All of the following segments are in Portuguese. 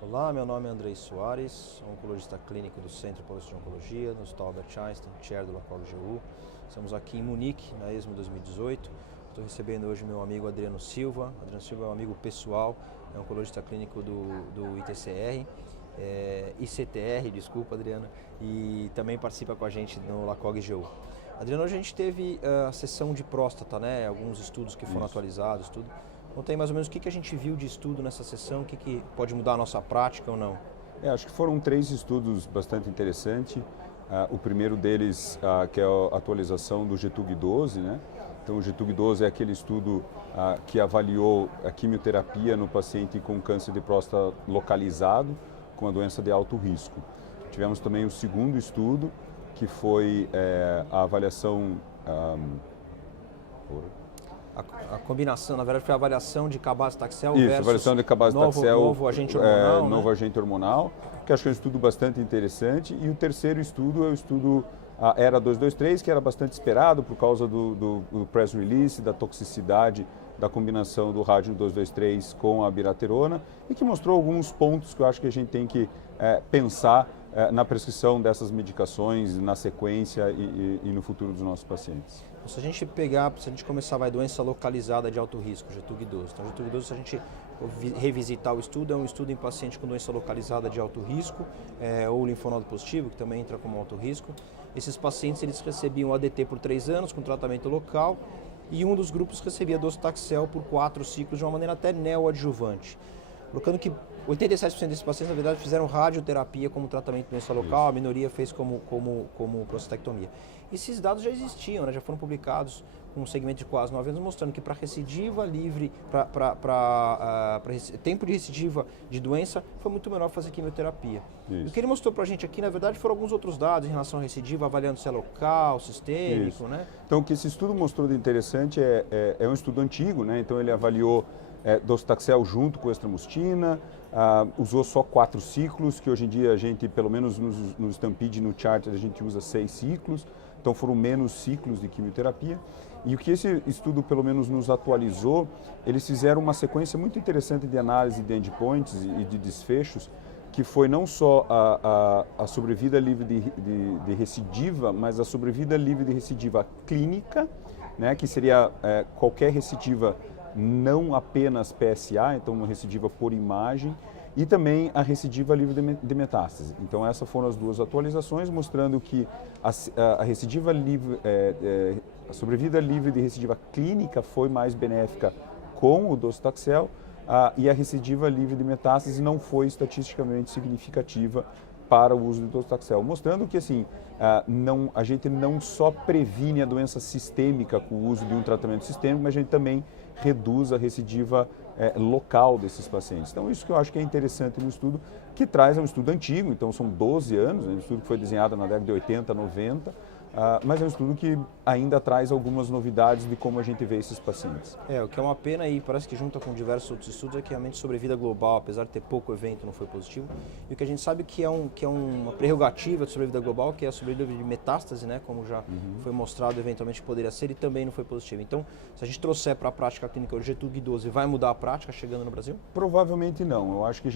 Olá, meu nome é Andrei Soares, oncologista clínico do Centro Paulista de Oncologia, no Hospital Albert Einstein, chair do LACOG-GU. Estamos aqui em Munique, na ESMO 2018. Estou recebendo hoje meu amigo Adriano Silva. Adriano Silva é um amigo pessoal, é oncologista clínico do ITCR, ICTR, desculpa, Adriano, e também participa com a gente no LACOG-GU. Adriano, hoje a gente teve a sessão de próstata, né? Alguns estudos que foram atualizados, tudo. Conta aí mais ou menos o que a gente viu de estudo nessa sessão, o que pode mudar a nossa prática ou não? Acho que foram 3 estudos bastante interessantes. O primeiro deles, que é a atualização do GETUG-12, né? Então, o GETUG-12 é aquele estudo que avaliou a quimioterapia no paciente com câncer de próstata localizado, com a doença de alto risco. Tivemos também o segundo estudo, que foi a avaliação... A combinação, na verdade, foi a avaliação de cabazitaxel versus avaliação de cabazitaxel, novo agente hormonal, né? Novo agente hormonal, que acho que é um estudo bastante interessante. E o terceiro estudo é o estudo ERA 223, que era bastante esperado por causa do press release, da toxicidade da combinação do rádio 223 com a biraterona, e que mostrou alguns pontos que eu acho que a gente tem que pensar na prescrição dessas medicações, na sequência e no futuro dos nossos pacientes. Se a gente começar a doença localizada de alto risco, GETUG-12. Então, GETUG-12, se a gente revisitar o estudo, é um estudo em paciente com doença localizada de alto risco, ou linfonodo positivo, que também entra como alto risco. Esses pacientes, eles recebiam ADT por 3 anos, com tratamento local, e um dos grupos recebia docetaxel por 4 ciclos, de uma maneira até neoadjuvante. Colocando que 87% desses pacientes, na verdade, fizeram radioterapia como tratamento de doença local, a minoria fez como prostatectomia. Esses dados já existiam, né? Já foram publicados com um segmento de quase 9 anos, mostrando que para recidiva livre, para tempo de recidiva de doença, foi muito melhor fazer quimioterapia. E o que ele mostrou para a gente aqui, na verdade, foram alguns outros dados em relação à recidiva, avaliando se é local, sistêmico, né? Então, o que esse estudo mostrou de interessante é um estudo antigo, né? Então, ele avaliou docetaxel junto com extramustina, usou só 4 ciclos, que hoje em dia a gente, pelo menos no Stampede, no chart, a gente usa 6 ciclos, então foram menos ciclos de quimioterapia. E o que esse estudo pelo menos nos atualizou, eles fizeram uma sequência muito interessante de análise de endpoints e de desfechos, que foi não só a sobrevida livre de recidiva, mas a sobrevida livre de recidiva clínica, né, que seria qualquer recidiva, não apenas PSA, então uma recidiva por imagem, e também a recidiva livre de metástase. Então essas foram as 2 atualizações, mostrando que a recidiva livre, a sobrevida livre de recidiva clínica foi mais benéfica com o docetaxel, e a recidiva livre de metástase não foi estatisticamente significativa para o uso do docetaxel, mostrando que assim, a gente não só previne a doença sistêmica com o uso de um tratamento sistêmico, mas a gente também reduz a recidiva local desses pacientes. Então, isso que eu acho que é interessante no estudo, que traz um estudo antigo, então são 12 anos, um estudo que foi desenhado na década de 80, 90, mas é um estudo que ainda traz algumas novidades de como a gente vê esses pacientes. O que é uma pena e parece que junta com diversos outros estudos é que realmente sobrevida global, apesar de ter pouco evento, não foi positivo. E o que a gente sabe que é uma prerrogativa de sobrevida global, que é a sobrevida de metástase, né, como já foi mostrado eventualmente poderia ser, e também não foi positivo. Então, se a gente trouxer para a prática clínica o GETUG-12, vai mudar a prática chegando no Brasil? Provavelmente não. Eu acho que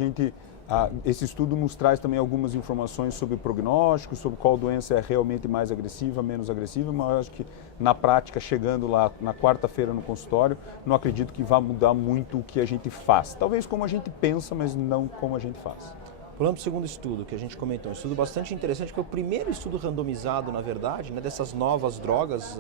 esse estudo nos traz também algumas informações sobre o prognóstico, sobre qual doença é realmente mais agressiva, menos agressiva, mas eu acho que na prática, chegando lá na quarta-feira no consultório, não acredito que vá mudar muito o que a gente faz. Talvez como a gente pensa, mas não como a gente faz. Pulando para o segundo estudo que a gente comentou, um estudo bastante interessante, que é o primeiro estudo randomizado, na verdade, né, dessas novas drogas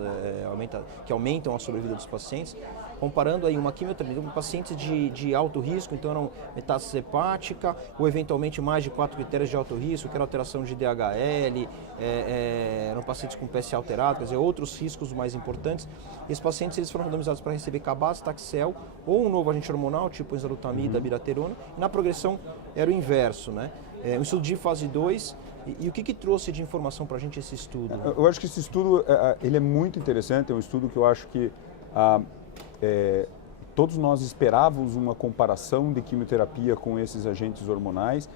que aumentam a sobrevida dos pacientes, comparando aí uma quimioterapia com pacientes de alto risco, então eram metástase hepática, ou eventualmente mais de 4 critérios de alto risco, que era alteração de DHL, eram pacientes com PSA alterado, quer dizer, outros riscos mais importantes. E esses pacientes eles foram randomizados para receber cabazitaxel ou um novo agente hormonal, tipo enzalutamida, biraterona, e na progressão era o inverso, né? Um estudo de fase 2, e o que trouxe de informação para a gente esse estudo? Eu acho que esse estudo ele é muito interessante, é um estudo que eu acho que todos nós esperávamos uma comparação de quimioterapia com esses agentes hormonais.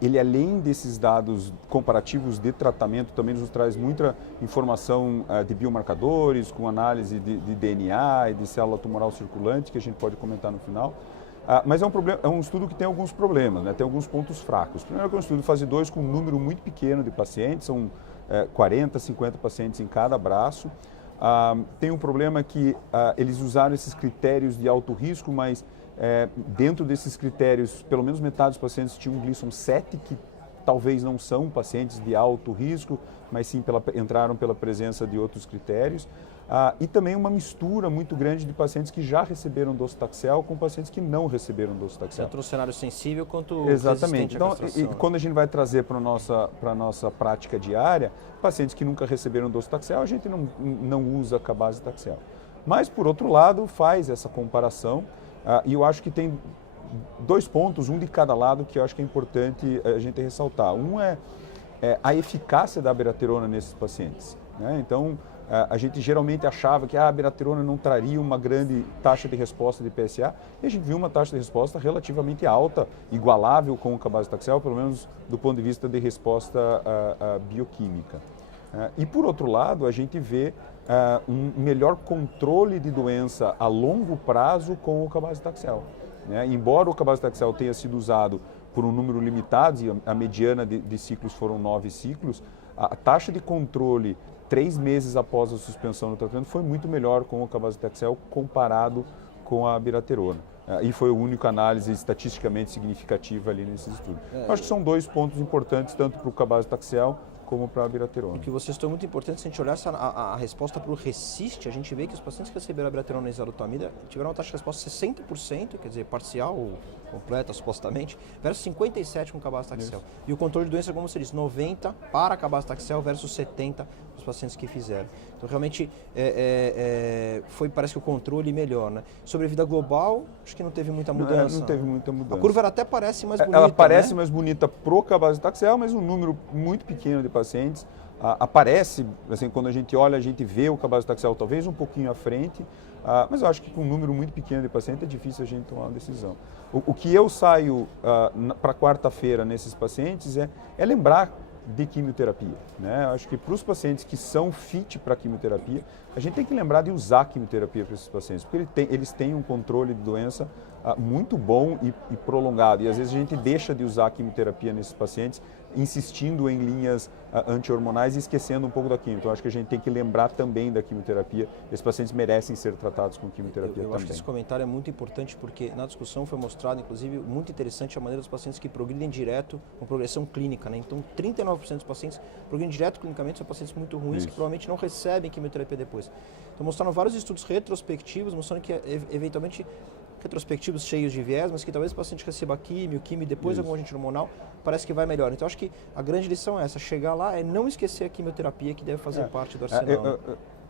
Ele, além desses dados comparativos de tratamento, também nos traz muita informação de biomarcadores, com análise de DNA e de célula tumoral circulante, que a gente pode comentar no final. Mas é um estudo que tem alguns problemas, né? Tem alguns pontos fracos. Primeiro que é um estudo fase 2 com um número muito pequeno de pacientes, são 40, 50 pacientes em cada braço. Tem um problema que eles usaram esses critérios de alto risco, mas dentro desses critérios, pelo menos metade dos pacientes tinham um Gleason 7, que talvez não são pacientes de alto risco, mas sim entraram pela presença de outros critérios. E também uma mistura muito grande de pacientes que já receberam docetaxel com pacientes que não receberam docetaxel. Tanto no cenário sensível quanto exatamente. Então, resistente à castração. Quando a gente vai trazer para a nossa prática diária, pacientes que nunca receberam docetaxel, a gente não usa cabazitaxel. Mas, por outro lado, faz essa comparação e eu acho que tem 2 pontos, um de cada lado, que eu acho que é importante a gente ressaltar. Um é a eficácia da abiraterona nesses pacientes, né? Então, a gente geralmente achava que a abiraterona não traria uma grande taxa de resposta de PSA, e a gente viu uma taxa de resposta relativamente alta, igualável com o cabazitaxel, pelo menos do ponto de vista de resposta bioquímica. E por outro lado, a gente vê um melhor controle de doença a longo prazo com o cabazitaxel, né? Embora o cabazitaxel tenha sido usado por um número limitado, e a mediana de ciclos foram 9 ciclos, a taxa de controle 3 meses após a suspensão do tratamento foi muito melhor com o cabazitaxel comparado com a abiraterona. E foi a única análise estatisticamente significativa ali nesse estudo. Acho que são 2 pontos importantes, tanto para o cabazitaxel como para a abiraterona. O que você citou é muito importante, se a gente olhar a resposta para o RECIST, a gente vê que os pacientes que receberam abiraterona e enzalutamida tiveram uma taxa de resposta de 60%, quer dizer, parcial ou completa, supostamente, versus 57% com cabazitaxel. E o controle de doença, como você disse, 90% para cabazitaxel versus 70% dos pacientes que fizeram. Então, realmente, parece que o controle melhor, né? Sobrevida global, acho que não teve muita mudança. Não teve muita mudança. A curva até parece mais bonita, ela parece, né? Mais bonita pro cabazitaxel, mas um número muito pequeno de pacientes. Aparece, assim, quando a gente olha, a gente vê o cabazitaxel talvez um pouquinho à frente, mas eu acho que com um número muito pequeno de pacientes é difícil a gente tomar uma decisão. O que eu saio para quarta-feira nesses pacientes é lembrar de quimioterapia, né? Eu acho que para os pacientes que são fit para quimioterapia, a gente tem que lembrar de usar quimioterapia para esses pacientes, porque eles têm um controle de doença muito bom e prolongado. E às vezes a gente deixa de usar a quimioterapia nesses pacientes, insistindo em linhas anti-hormonais e esquecendo um pouco da quimio. Então acho que a gente tem que lembrar também da quimioterapia. Esses pacientes merecem ser tratados com quimioterapia também. Eu acho que esse comentário é muito importante porque na discussão foi mostrado, inclusive, muito interessante a maneira dos pacientes que progridem direto com progressão clínica, né? Então 39% dos pacientes progridem direto clinicamente, são pacientes muito ruins que provavelmente não recebem quimioterapia depois. Então mostraram vários estudos retrospectivos, mostrando que eventualmente retrospectivos cheios de viés, mas que talvez o paciente receba quimio e depois algum agente hormonal, parece que vai melhor. Então acho que a grande lição é essa, chegar lá é não esquecer a quimioterapia que deve fazer parte do arsenal.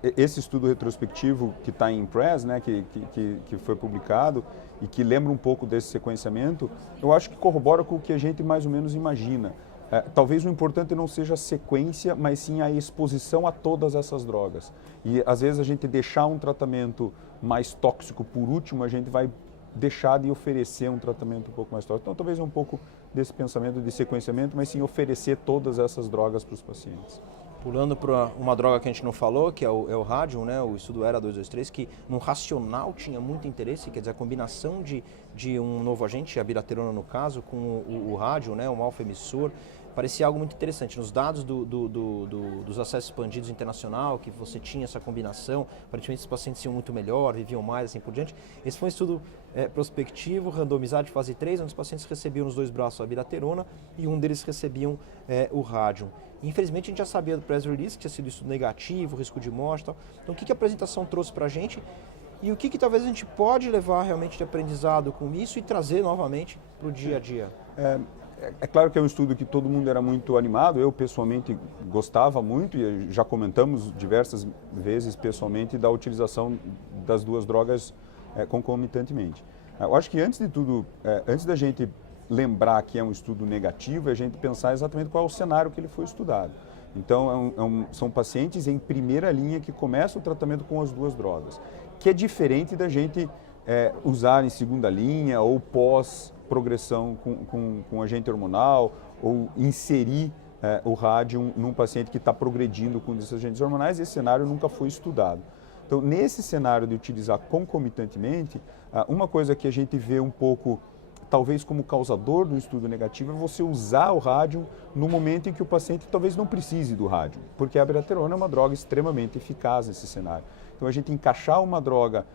Esse estudo retrospectivo que está em PRESS, né, que foi publicado e que lembra um pouco desse sequenciamento, eu acho que corrobora com o que a gente mais ou menos imagina. Talvez o importante não seja a sequência, mas sim a exposição a todas essas drogas. E às vezes a gente deixar um tratamento mais tóxico por último, a gente vai deixar de oferecer um tratamento um pouco mais tóxico. Então talvez é um pouco desse pensamento de sequenciamento, mas sim oferecer todas essas drogas para os pacientes. Pulando para uma droga que a gente não falou, que é o Radium, né? O estudo ERA 223, que no racional tinha muito interesse, quer dizer, a combinação de um novo agente, a abiraterona no caso, com o Radium, né? Um alfa-emissor, parecia algo muito interessante. Nos dados dos acessos expandidos internacional, que você tinha essa combinação, aparentemente os pacientes iam muito melhor, viviam mais, assim por diante. Esse foi um estudo prospectivo, randomizado de fase 3, onde os pacientes recebiam nos 2 braços a abiraterona e um deles recebiam o Radium. Infelizmente a gente já sabia do press release, que tinha sido estudo negativo, risco de morte e tal. Então o que a apresentação trouxe para a gente e o que talvez a gente pode levar realmente de aprendizado com isso e trazer novamente para o dia a dia? É claro que é um estudo que todo mundo era muito animado, eu pessoalmente gostava muito e já comentamos diversas vezes pessoalmente da utilização das 2 drogas concomitantemente. Eu acho que antes de tudo, antes da gente lembrar que é um estudo negativo, é a gente pensar exatamente qual é o cenário que ele foi estudado. Então, são pacientes em primeira linha que começam o tratamento com as 2 drogas. que é diferente da gente usar em segunda linha ou pós-progressão com agente hormonal ou inserir o rádio num paciente que está progredindo com esses agentes hormonais. Esse cenário nunca foi estudado. Então, nesse cenário de utilizar concomitantemente, uma coisa que a gente vê um pouco, talvez como causador do estudo negativo, é você usar o rádio no momento em que o paciente talvez não precise do rádio, porque a abiraterona é uma droga extremamente eficaz nesse cenário. Então, a gente encaixar uma droga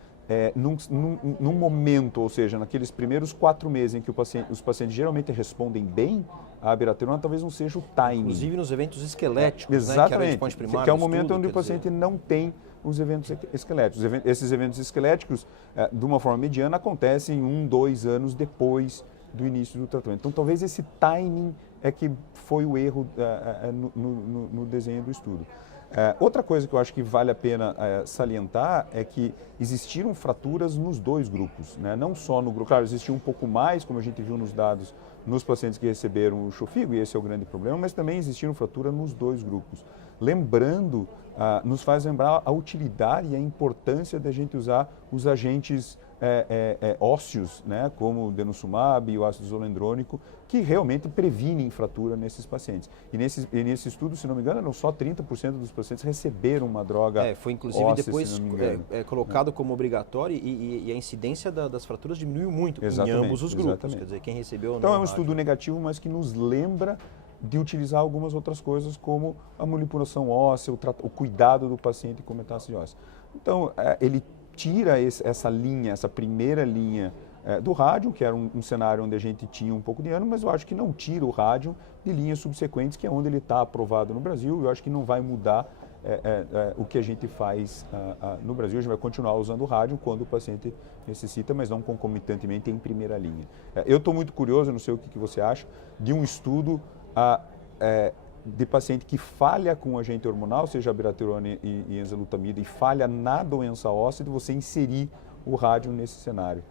num momento, ou seja, naqueles primeiros 4 meses em que os pacientes geralmente respondem bem à abiraterona, talvez não seja o timing. Inclusive nos eventos esqueléticos, exatamente, né? que é o momento onde o paciente não tem os eventos esqueléticos. Esses eventos esqueléticos, de uma forma mediana, acontecem 1, 2 anos depois do início do tratamento. Então, talvez esse timing é que foi o erro no desenho do estudo. Outra coisa que eu acho que vale a pena salientar é que existiram fraturas nos 2 grupos, né? Não só no grupo, claro, existiu um pouco mais, como a gente viu nos dados, nos pacientes que receberam o Xofigo, e esse é o grande problema, mas também existiram fraturas nos 2 grupos. Lembrando, nos faz lembrar a utilidade e a importância da gente usar os agentes ósseos, né, como o denosumab e o ácido zolendrônico, que realmente previnem fratura nesses pacientes. E nesse estudo, se não me engano, eram só 30% dos pacientes receberam uma droga foi inclusive óssea, depois colocado como obrigatório e a incidência das fraturas diminuiu muito em ambos os grupos. Quer dizer, quem recebeu ou não. Então é um estudo negativo, mas que nos lembra de utilizar algumas outras coisas, como a manipulação óssea, o cuidado do paciente com metástase óssea. Então, ele tira essa linha, essa primeira linha do rádio, que era um cenário onde a gente tinha um pouco de ano, mas eu acho que não tira o rádio de linhas subsequentes, que é onde ele está aprovado no Brasil. Eu acho que não vai mudar o que a gente faz no Brasil. A gente vai continuar usando o rádio quando o paciente necessita, mas não concomitantemente em primeira linha. Eu estou muito curioso, não sei o que você acha, de um estudo de paciente que falha com agente hormonal, seja abiraterona e enzalutamida, e falha na doença óssea, de você inserir o rádio nesse cenário.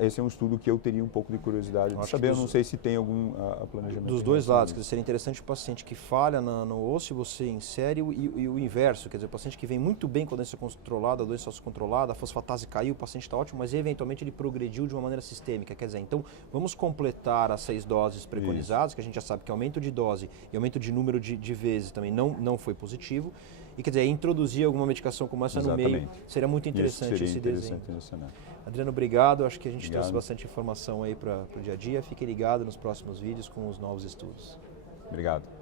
Esse é um estudo que eu teria um pouco de curiosidade de saber. Eu não sei se tem algum planejamento. Dos 2 lados, quer dizer, seria interessante o paciente que falha no osso e você insere e o inverso, quer dizer, o paciente que vem muito bem com a doença controlada, a doença osso controlada, a fosfatase caiu, o paciente está ótimo, mas eventualmente ele progrediu de uma maneira sistêmica. Quer dizer, então vamos completar as 6 doses preconizadas, que a gente já sabe que aumento de dose e aumento de número de vezes também não foi positivo. E quer dizer, introduzir alguma medicação como essa no meio seria muito interessante esse desenho. Adriano, obrigado. Acho que a gente trouxe bastante informação aí para o dia a dia. Fique ligado nos próximos vídeos com os novos estudos. Obrigado.